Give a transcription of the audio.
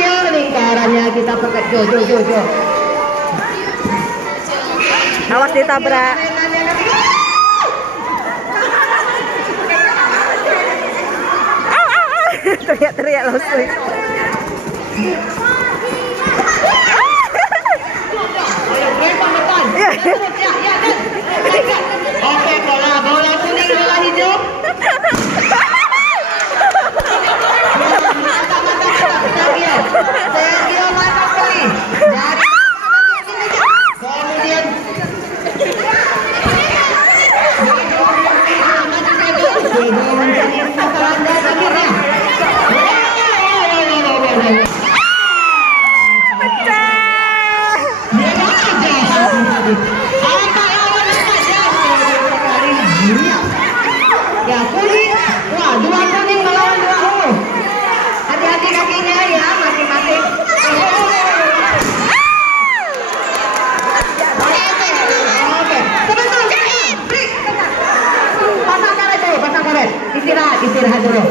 ya lingkarannya kita pakai jo. Awas ditabrak. Teriak-teriak langsung. Oke, bola kuning, bola hijau. Sergio mantap sekali. Kemudian ya kuning, wah 2 kuning melawan 2 ungu. Hati-hati kakinya ya masing-masing. Oke, sebentar, break. Pasang karet dulu, istirahat dulu.